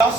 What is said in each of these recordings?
10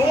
2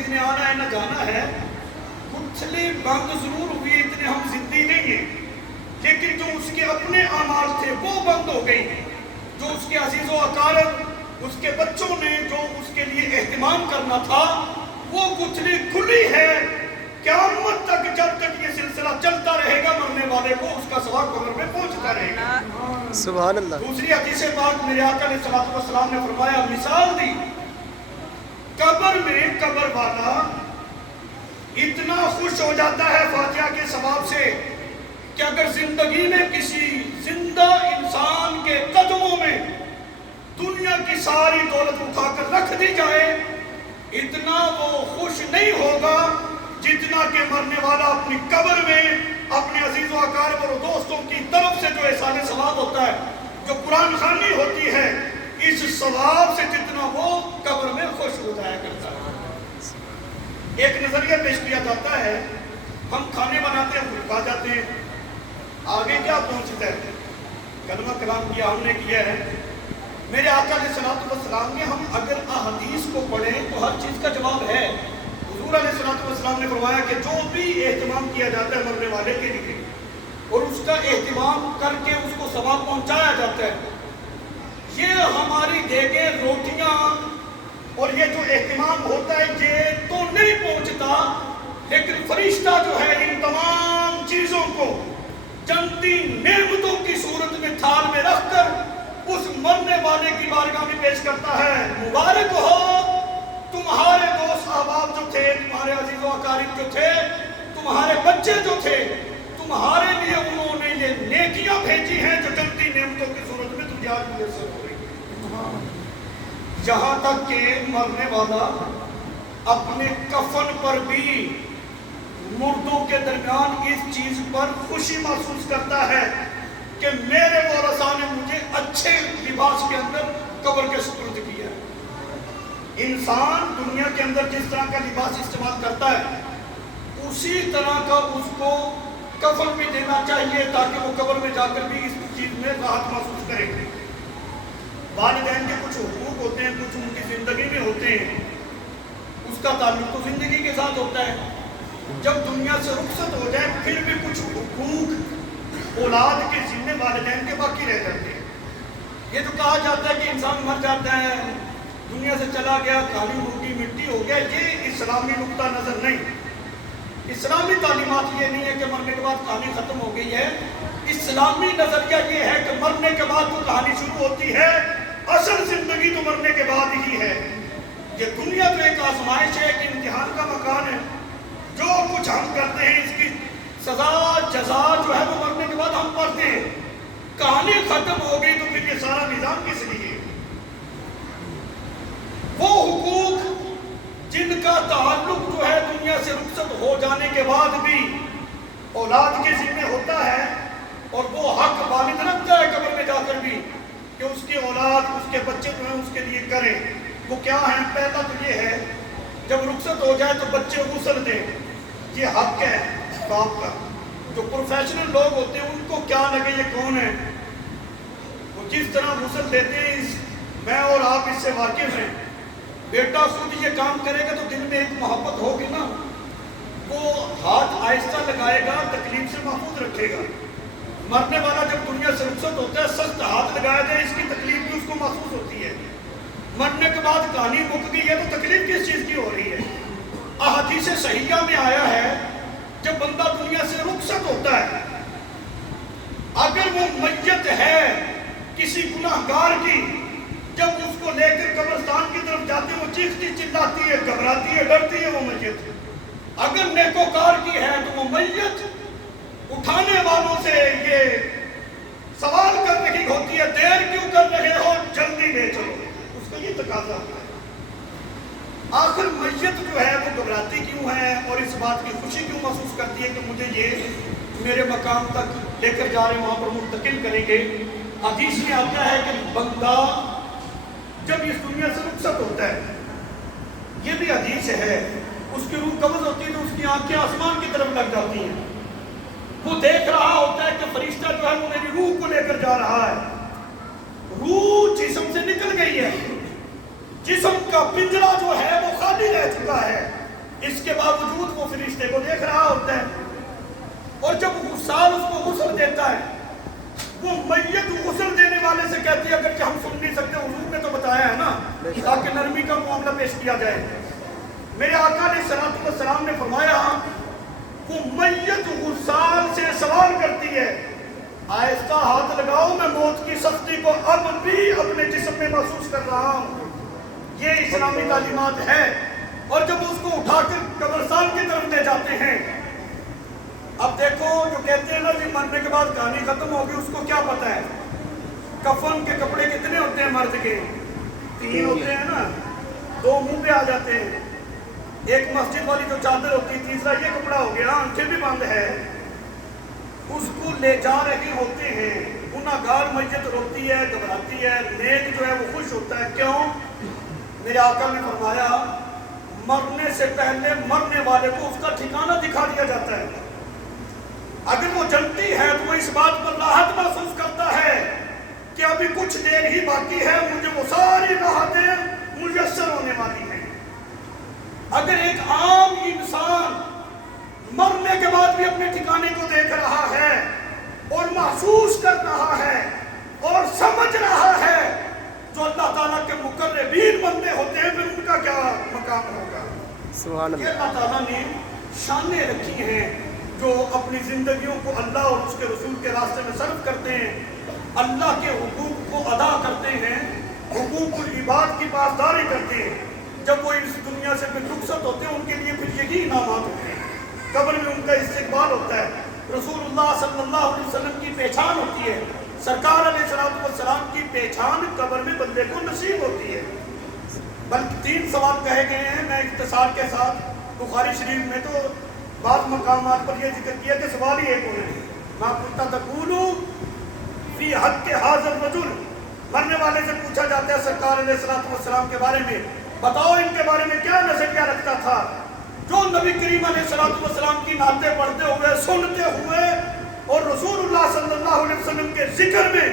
مزید نے آنا ہے نہ جانا ہے. گٹھلی بند ضرور ہوئی, اتنے ہم زندگی نہیں ہیں, لیکن جو اس کے اپنے اعمال تھے وہ بند ہو گئی. جو اس کے عزیز و اقارب, اس کے بچوں نے جو اس کے لیے اہتمام کرنا تھا, وہ گٹھلی کھلی ہے. قیامت تک جب تک یہ سلسلہ چلتا رہے گا, مرنے والے کو اس کا ثواب قبر میں پہنچتا رہے گا. سبحان اللہ. دوسری حدیث پاک میرے آقا علیہ الصلوۃ والسلام نے فرمایا, مثال دی قبر میں قبر والا اتنا خوش ہو جاتا ہے فاتحہ کے ثواب سے کہ اگر زندگی میں کسی زندہ انسان کے قدموں میں دنیا کی ساری دولت اٹھا کر رکھ دی جائے, اتنا وہ خوش نہیں ہوگا جتنا کہ مرنے والا اپنی قبر میں اپنے عزیز و اقارب اور دوستوں کی طرف سے جو احسان ثواب ہوتا ہے, جو قرآن خوانی ہوتی ہے, اس ثواب سے جتنا وہ قبر میں خوش ہو جایا کرتا ہے. ایک نظریہ پیش کیا جاتا ہے, ہم کھانے بناتے ہیں, بھول کھا جاتے ہیں, آگے کیا پہنچتا ہے, کلمہ کلام کیا ہم نے کیا ہے. میرے آقا علیہ الصلوۃ والسلام نے, ہم اگر احادیث کو پڑھیں تو ہر چیز کا جواب ہے. حضور علیہ الصلوۃ والسلام نے فرمایا کہ جو بھی اہتمام کیا جاتا ہے مرنے والے کے لیے اور اس کا اہتمام کر کے اس کو ثواب پہنچایا جاتا ہے, یہ ہماری دیگیں روٹیاں اور یہ جو اہتمام ہوتا ہے یہ تو نہیں پہنچتا, لیکن فرشتہ جو ہے ان تمام چیزوں کو جنتی نعمتوں کی صورت میں تھال میں رکھ کر اس مرنے والے کی بارگاہ میں پیش کرتا ہے. مبارک ہو تمہارے دوست احباب جو تھے, تمہارے عزیز و اقارب جو تھے, تمہارے بچے جو تھے, تمہارے لیے انہوں نے یہ نیکیاں بھیجی ہیں جو جنتی نعمتوں کی صورت میں تجھے آج میسر ہو رہی ہے. یہاں تک کہ مرنے والا اپنے کفن پر بھی مردوں کے درمیان اس چیز پر خوشی محسوس کرتا ہے کہ میرے ورثاء نے مجھے اچھے لباس کے اندر قبر کے سپرد کیا ہے. انسان دنیا کے اندر جس طرح کا لباس استعمال کرتا ہے اسی طرح کا اس کو کفن بھی دینا چاہیے تاکہ وہ قبر میں جا کر بھی اس چیز میں راحت محسوس کرے. والدین کے کچھ حقوق ہوتے ہیں, کچھ ان کی زندگی میں ہوتے ہیں, اس کا تعلق تو زندگی کے ساتھ ہوتا ہے. جب دنیا سے رخصت ہو جائے پھر بھی کچھ حقوق اولاد کے ذمہ والدین کے باقی رہ جاتے ہیں. یہ جو کہا جاتا ہے کہ انسان مر جاتا ہے, دنیا سے چلا گیا, کالی روٹی مٹی ہو گیا, یہ اسلامی نقطہ نظر نہیں. اسلامی تعلیمات یہ نہیں ہے کہ مرنے کے بعد کہانی ختم ہو گئی ہے. اسلامی نظریہ یہ ہے کہ مرنے کے بعد وہ کہانی شروع ہوتی ہے, اصل زندگی تو مرنے کے بعد ہی ہے. یہ دنیا تو ایک آزمائش ہے, ایک امتحان کا مکان ہے. جو کچھ ہم کرتے ہیں اس کی سزا جزا جو ہے وہ مرنے کے بعد ہم پڑھتے ہیں. کہانی ختم ہو گئی تو پھر یہ سارا نظام کس لیے؟ وہ حقوق جن کا تعلق جو ہے دنیا سے رخصت ہو جانے کے بعد بھی اولاد کے ذمہ ہوتا ہے, اور وہ حق والد رکھتا ہے قبر میں جا کر بھی کہ اس کی اولاد, اس کے بچے جو ہیں اس کے لیے کریں. وہ کیا ہیں؟ پہلا تو یہ ہے جب رخصت ہو جائے تو بچے غسل دیں, یہ حق ہے باپ کا. جو پروفیشنل لوگ ہوتے ہیں ان کو کیا لگے یہ کون ہے, وہ جس طرح غسل دیتے ہیں میں اور آپ اس سے واقف ہیں. بیٹا خود یہ کام کرے گا تو دل میں ایک محبت ہوگی نا, وہ ہاتھ آہستہ لگائے گا, تکلیف سے محفوظ رکھے گا. مرنے والا جب دنیا سے رخصت ہوتا ہے سخت ہاتھ لگایا جائے, اس کی تکلیف بھی اس کو محسوس ہوتی ہے. مرنے کے بعد کہانی مک گئی ہے تو تکلیف کس چیز کی ہو رہی ہے؟ احادیث صحیحہ میں آیا ہے جب بندہ دنیا سے رخصت ہوتا ہے, اگر وہ میت ہے کسی گناہگار کی, جب اس کو لے کر قبرستان کی طرف جاتے وہ چیختی چلاتی ہے, گھبراتی ہے, ڈرتی ہے وہ میت. اگر نیکوکار کی ہے تو وہ میت اٹھانے والوں سے یہ سوال کرنے کی ہوتی ہے, دیر کیوں کر رہے ہو, جلدی لے چلو. اس کا یہ تقاضا ہے. آخر میت جو ہے وہ گھبراتی کیوں ہے اور اس بات کی خوشی کیوں محسوس کرتی ہے کہ مجھے یہ میرے مقام تک لے کر جا رہے ہیں, وہاں پر منتقل کریں گے. حدیث میں آتا ہے کہ بندہ جب اس دنیا سے رخصت ہوتا ہے, یہ بھی حدیث ہے, اس کی روح قبض ہوتی ہے تو اس کی آنکھیں آسمان کی طرف لگ جاتی ہیں. وہ دیکھ رہا ہوتا ہے کہ فرشتہ جو ہے وہ میری روح کو لے کر جا رہا ہے. روح جسم سے نکل گئی ہے, جسم کا پنجرا جو ہے وہ خالی رہ چکا ہے, اس کے باوجود وہ فرشتے کو دیکھ رہا ہوتا ہے، اور جب غسال اس کو غسل دیتا ہے، وہ میت غسل دینے والے سے کہتی ہے اگر کہ ہم سن نہیں سکتے، حضور نے تو بتایا ہے نا تاکہ نرمی کا معاملہ پیش کیا جائے۔ میرے آقا علیہ السلام نے فرمایا وہ میت غسال سے سوال کرتی ہے آہستہ ہاتھ لگاؤ، میں موت کی سختی کو اب بھی اپنے جسم میں محسوس کر رہا ہوں۔ یہ اسلامی تعلیمات ہے۔ اور جب اس کو اٹھا کر قبرستان کی طرف لے جاتے ہیں، اب دیکھو جو کہتے ہیں نا کہ مرنے کے بعد کہانی ختم ہوگی، اس کو کیا پتا ہے کفن کے کپڑے کتنے ہوتے ہیں مرد کے؟ 3 ہوتے ہیں نا، 2 منہ پہ آ جاتے ہیں، ایک مسجد والی جو چادر ہوتی ہے، تیسرا یہ کپڑا ہو گیا، آنکھیں بھی بند ہے۔ اس کو لے جا رہے ہوتے ہیں، گناہگار میت روتی ہے، گھبراتی ہے، نیک جو ہے وہ خوش ہوتا ہے۔ کیوں؟ میرے آقا نے فرمایا مرنے سے پہلے مرنے والے کو اس کا ٹھکانہ دکھا دیا جاتا ہے۔ اگر وہ جنتی ہے تو وہ اس بات پر راحت محسوس کرتا ہے کہ ابھی کچھ دیر ہی باقی ہے، مجھے وہ ساری راحتیں میسر ہونے والی ہیں۔ اگر ایک عام انسان مرنے کے بعد بھی اپنے ٹھکانے کو دیکھ رہا ہے اور محسوس کر رہا ہے اور سمجھ رہا ہے، جو اللہ تعالیٰ کے مقربین بندے ہوتے ہیں پھر ان کا کیا مقام ہوگا؟ سبحان یہ اللہ۔ اللہ تعالیٰ نے شانیں رکھی ہیں جو اپنی زندگیوں کو اللہ اور اس کے رسول کے راستے میں صرف کرتے ہیں، اللہ کے حقوق کو ادا کرتے ہیں، حقوق العباد کی پاسداری کرتے ہیں۔ جب وہ اس دنیا سے پھر رخصت ہوتے ہیں ان کے لیے پھر یہی انعامات ہوتے ہیں، قبر میں ان کا استقبال ہوتا ہے، رسول اللہ صلی اللہ علیہ وسلم کی پہچان ہوتی ہے، سرکار علیہ السلام کی پہچان قبر میں بندے کو نصیب ہوتی ہے۔ بلکہ 3 سوال کہے گئے ہیں، میں اختصار کے ساتھ، بخاری شریف میں تو بعض مقامات پر یہ ذکر کیا کہ سوال ہی ایک ہونے ہیں، ما کنت تقول فی حق ھذا الرجل، مرنے والے سے پوچھا جاتا ہے سرکار علیہ السلام کے بارے میں، بتاؤ ان کے بارے میں کیا نظریہ رکھتا تھا جو نبی کریم علیہ السلام کی نعتیں پڑھتے ہوئے، سنتے ہوئے اور رسول اللہ صلی اللہ علیہ وسلم کے ذکر میں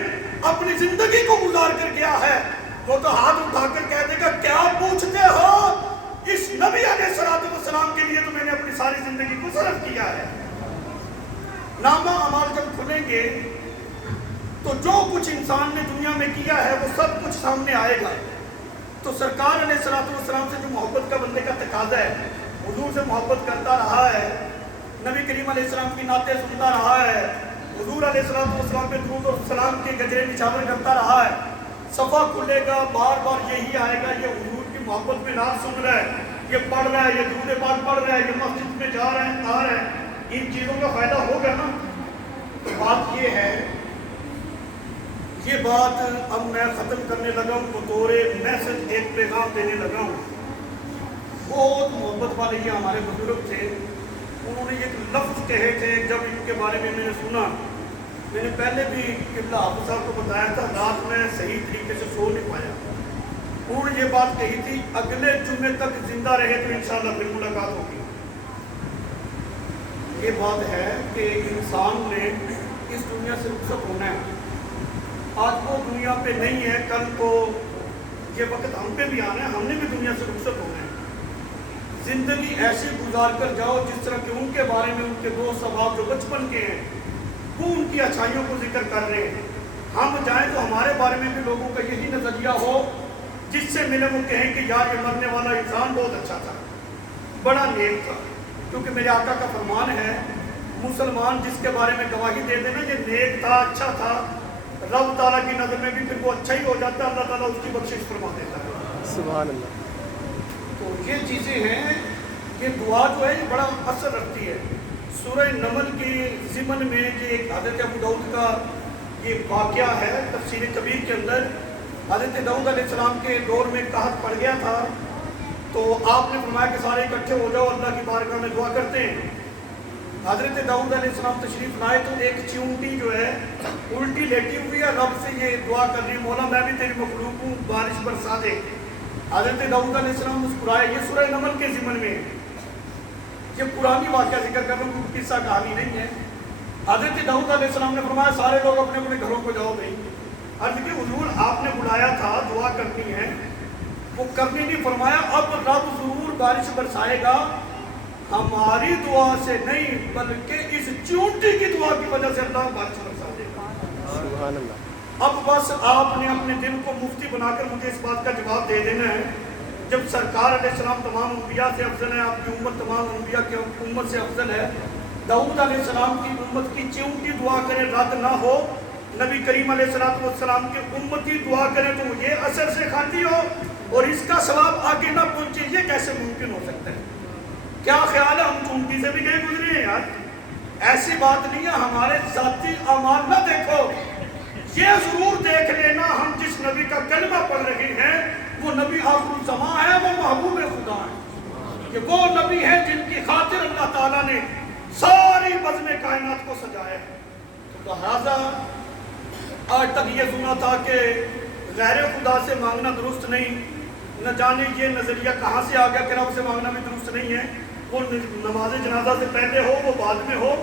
اپنی زندگی کو گزار کر گیا ہے، وہ تو ہاتھ اٹھا کر کہہ دے گا کیا پوچھتے ہو، اس نبی علیہ السلام کے لیے تو میں نے اپنی ساری زندگی کو صرف کیا ہے۔ نامہ اعمال جب کھلیں گے تو جو کچھ انسان نے دنیا میں کیا ہے وہ سب کچھ سامنے آئے گا۔ تو سرکار علیہ السلام سے جو محبت کا بندے کا تقاضا ہے، حضور سے محبت کرتا رہا ہے، نبی کریم علیہ السلام کی نعتیں سنتا رہا ہے، حضور علیہ السلام پہ درود اور سلام کے گجرے نچھاور کرتا رہا ہے، صفحہ کھلے گا بار بار یہی آئے گا، یہ حضور کی محبت میں نعت سن رہا ہے، یہ پڑھ رہا ہے، یہ درود پاک پڑھ رہا ہے، یہ مسجد میں جا رہا ہے، آ رہا ہے، ان چیزوں کا فائدہ ہوگا نا۔ بات یہ ہے، یہ بات اب میں ختم کرنے لگا ہوں، بطور میسج ایک پیغام دینے لگا ہوں۔ بہت محبت والے یہ ہمارے بزرگ تھے، انہوں نے ایک لفظ کہے تھے، جب ان کے بارے میں نے سنا، میں نے پہلے بھی قبلہ حافظ صاحب کو بتایا تھا، رات میں صحیح طریقے سے سو نہیں پایا۔ انہوں نے یہ بات کہی تھی اگلے جمعے تک زندہ رہے تو انشاءاللہ پھر ملاقات ہوگی۔ یہ بات ہے کہ انسان نے اس دنیا سے رخصت ہونا ہے، آج وہ دنیا پہ نہیں ہے، کل کو یہ وقت ہم پہ بھی آنا ہے، ہم نے بھی دنیا سے رخصت ہونا ہے۔ زندگی ایسے گزار کر جاؤ جس طرح کہ ان کے بارے میں ان کے دوست احباب جو بچپن کے ہیں وہ ان کی اچھائیوں کو ذکر کر رہے ہیں، ہم جائیں تو ہمارے بارے میں بھی لوگوں کا یہی نظریہ ہو، جس سے ملے وہ کہیں کہ یار یہ مرنے والا انسان بہت اچھا تھا، بڑا نیک تھا۔ کیونکہ میرے آقا کا فرمان ہے مسلمان جس کے بارے میں گواہی دے دینا یہ نیک تھا، اچھا تھا، رب تعالیٰ کی نظر میں بھی پھر وہ اچھا ہی ہو جاتا ہے، اللہ تعالیٰ اس کی بخشش فرما دیتا ہے۔ سبحان اللہ۔ تو یہ چیزیں ہیں، یہ دعا جو ہے یہ بڑا اثر رکھتی ہے۔ سورہ نمل کے ضمن میں یہ ایک حضرت ابو داؤد کا یہ واقعہ ہے، تفسیر کبیر کے اندر حضرت داؤد علیہ السلام کے دور میں قحط پڑ گیا تھا، تو آپ نے فرمایا کہ سارے اکٹھے ہو جاؤ، اللہ کی بارگاہ میں دعا کرتے ہیں۔ حضرت داؤد علیہ السلام تشریف لائے تو ایک چیونٹی جو ہے الٹی لیٹی ہوئی ہے، رب سے یہ دعا کر رہی ہے مولا میں بھی تیری مخلوق ہوں، بارش برسا دے۔ حضرت داؤد علیہ السلام مسکرائے، یہ سورہ نمل کے ضمن میں، یہ پرانی واقعہ ذکر کر رہا ہوں، کوئی قصہ کہانی نہیں ہے۔ حضرت داؤد علیہ السلام نے فرمایا سارے لوگ اپنے اپنے گھروں کو جاؤ بھائی، عرض کہ حضور آپ نے بلایا تھا دعا کرنی ہے، وہ کرنی نہیں، فرمایا اب رب ضرور بارش برسائے گا ہماری دعا سے نہیں بلکہ اس چونٹی کی دعا کی وجہ سے اللہ بارش برسا دے گا۔ سبحان اللہ۔ اب بس آپ نے اپنے دل کو مفتی بنا کر مجھے اس بات کا جواب دے دینا ہے، جب سرکار علیہ السلام تمام انبیاء سے افضل ہے، آپ کی امت تمام انبیاء کی امت سے افضل ہے، داؤد علیہ السلام کی امت کی چونٹی دعا کرے رد نہ ہو، نبی کریم علیہ السلام کی امتی دعا کرے تو یہ اثر سے خالی ہو اور اس کا ثواب آگے نہ پہنچے، یہ کیسے ممکن ہو سکتا ہے؟ کیا خیال ہے ہم چونٹی سے بھی گئے گزرے ہیں یار؟ ایسی بات نہیں ہے، ہمارے ذاتی اعمال نہ دیکھو، یہ ضرور دیکھ لینا ہم جس نبی کا کلمہ پڑھ رہے ہیں وہ نبی آخر الزمان ہے، وہ محبوب خدا ہے، کہ وہ نبی ہے جن کی خاطر اللہ تعالیٰ نے ساری بزم کائنات کو سجایا ہے۔ تو لہذا آج تک یہ سنا تھا کہ غیر خدا سے مانگنا درست نہیں، نہ جانے یہ نظریہ کہاں سے آ گیا کہ رب سے مانگنا بھی درست نہیں ہے، وہ نماز جنازہ سے پہلے ہو، وہ بعد میں ہو،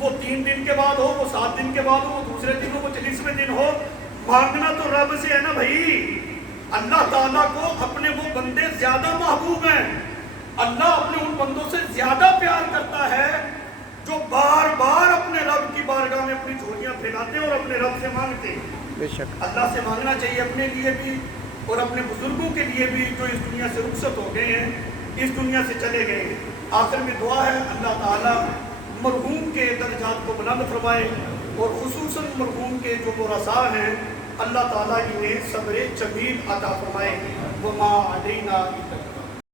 وہ 3 دن کے بعد ہو، وہ 7 دن کے بعد ہو، وہ دوسرے دن ہو، وہ 40ویں دن ہو، مانگنا تو رب سے ہے نا بھائی۔ اللہ تعالیٰ کو اپنے وہ بندے زیادہ محبوب ہیں، اللہ اپنے ان بندوں سے زیادہ پیار کرتا ہے جو بار بار اپنے رب کی بارگاہ میں اپنی جھولیاں پھیلاتے ہیں اور اپنے رب سے مانگتے ہیں۔ بے شک اللہ سے مانگنا چاہیے اپنے لیے بھی اور اپنے بزرگوں کے لیے بھی جو اس دنیا سے رخصت ہو گئے ہیں، اس دنیا سے چلے گئے ہیں۔ آخر میں دعا ہے اللہ تعالیٰ مرحوم کے درجات کو بلند فرمائے اور خصوصاً مرحوم کے جو ورثاء ہیں اللہ تعالیٰ انہیں صبر جمیل عطا فرمائے۔ وما علینا